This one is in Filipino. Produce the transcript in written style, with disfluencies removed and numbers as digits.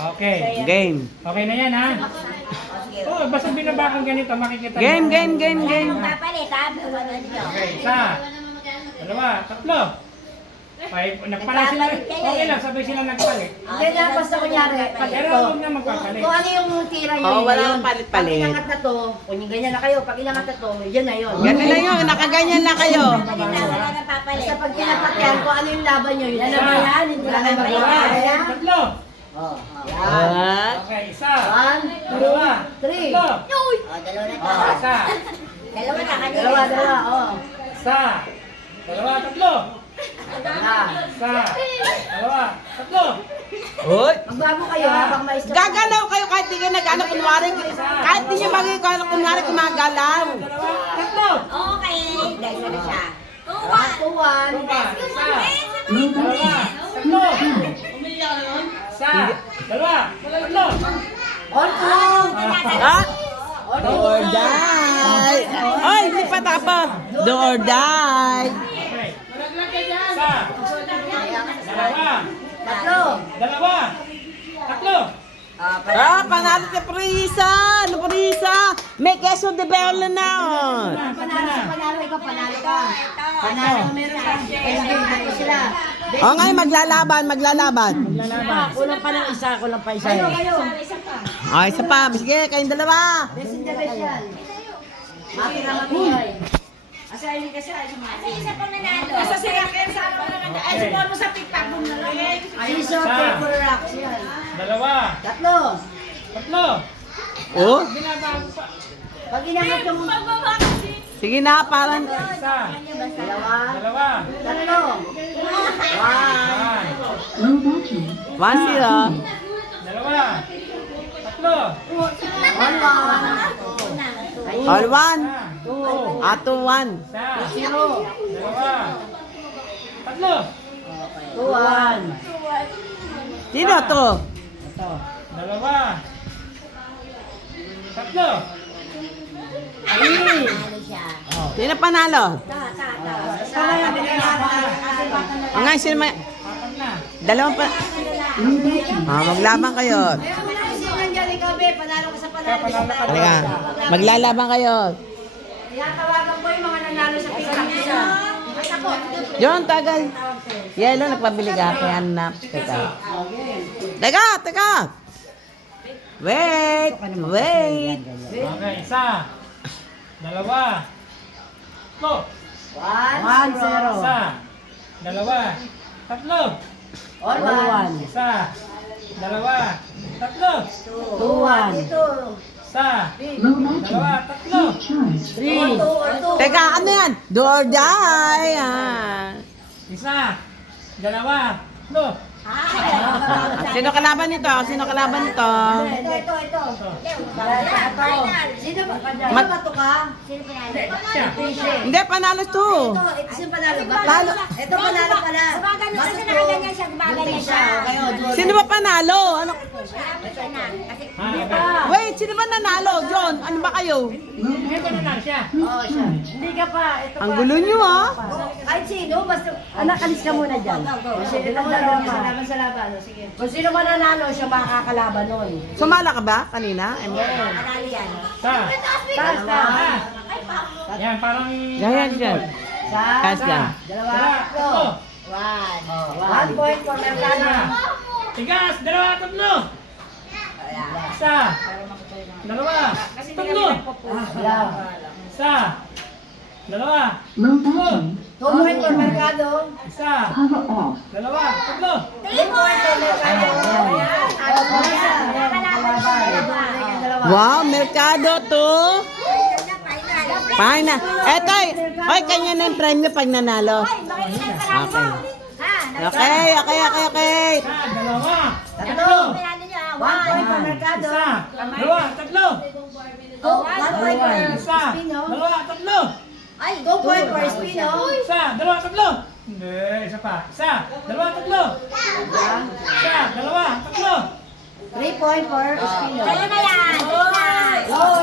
Okay. Game. Okay na yan, ha? Oh, basta binabakang ganito, makikita niyo. Game. Papalit, ha? Okay, isa. Dalawa, tatlo. Nagpalit sila. Okay lang, sabay sila nagpalit. Hindi na, basta kunyari, pag Pero ito. huwag na magpapalit. Kung ano yung tira nyo, Oo, yun wala na yun. kang palit-palit. Pag inangat na to, kung yung ganyan na kayo, pag inangat na to, yun na yun. Ganun na yun, nakaganyan na kayo. Wala na papalit. Basta pag tinapat yan, kung ano yung laban nyo, yun na Isa. naman yan. Hindi na kayo Dalawa, magawa. tatlo. Oh, yan. Ah. Okay, isa. 1, Dalawa. 3. Tatlo. Dalawa na to. Isa. Dalawa na kanina. Dalawa, oh. Isa. Dalawa, tatlo. Yan. Isa. Dalawa, tatlo. Hoy. Magbago kayo habang mais na. Gagalaw kayo kahit di kayo nag-ano kunwari. Kahit di nyo magiging kunwari gumagalaw. Dalawa, tatlo. Okay. Guys, ano siya? 2-1. Dalawa, isa. Dalawa, tatlo. Isa. Dalawa, tatlo. On two. Ha? Do or die. Ay, hindi pa tapos. Do or die. Okay. Isa. Dalawa. Tatlo. Dalawa. Tatlo. Ah, panalo si Prisa. Ano Prisa? May keso de bella na. Panalo, ikaw panalo ka. Panalo ka meron ka. Hindi sila. O ngayon, maglalaban. Kulang pa ng isa, kulang pa isa. Kayo. O, isa pa. Sige, kayong dalawa. Best in the best yan. Matira. Asahin ka siya, isa pang nanalo. Sa sila kayo sa ano naman. Ay, sumon mo sa tiktok mo na lang. Scissor, paper, rocks yan. Dalawa. Tatlo. Tatlo. Oh, Binabago pa. Pag inangat yung... sige na, parang... Isa. Dalawa. Dalawa. Tatlo. One. 1-0. Dalawa. Tatlo. All one. Two. Ato 1. Isa. Zero. Dalawa. Tatlo. 2-1. Sino to? Dalawa. Tatlo. Sino panalo? Sa O ngayon, sino may... Apat na. Dalawang pa... Ah, maglaban kayo. Panalo ka sa panalo. Halika, maglalaban kayo. Tinatawagan ko yung mga nanalo sa pizza. John, tagal. Yelo, nagpabili ka. Kaya hanap. Teka. Wait. Okay, isa. Dalawa. Tatlo. 1-0. Isa. Dalawa. Tatlo. All one. Isa. Dalawa. Tatlo. 2-1. Isa. Dalawa. Tatlo. 3. Teka, ano yan? Do or die. Ah. Isa. Dalawa. Tatlo. Sino kalaban nito? Sino kalaban nito? Ito. Sino ba to ka? Sino panalo? Siya. Hindi, panalo to. Ito sino panalo? Panalo. Ito panalo pala. Gumagano kasi nakaganyan siya, gumagano siya. Sino ba panalo? Ano? Okay. Wait, sino ba nanalo? John, ano ba kayo? Ito na lang siya. Oo, siya. Hindi ka pa. Ito Ang gulo nyo, ah. Kahit sino, basta... Anak, alis ka muna dyan. Ito muna laban sa laban. Sige. Kung sino mananalo, siya makakalaban nun. Sumala ka ba kanina? Panalo yan. Isa. Taas ka. Yan, parang... Yan siya. Taas lang. Dalawa. Tatlo. 1 point for Mercado. Isa. Tigas. Dalawa. Tatlo. Isa. Dalawa. Tatlo. Isa. Dalawa. Tatlo. 2 point for Mercado. Isa. Dalawa. Tatlo. 3 point for Mercado. Wow, merkado to. Fine na. Eto, oy, kanya na yung premyo pag nanalo. Okay. Isa. Dalawa. Tatlo. 1 point for Mercado. Isa. Dalawa. Tatlo. 1 point for Isa. Espino. Dalawa. Tatlo. 2 point for Espino. Isa. Dalawa. Tatlo. Hindi. Isa pa. Isa. Dalawa. Tatlo. Isa. Dalawa. Tatlo. 3 point for Espino. Sa'yo na yan! Oh,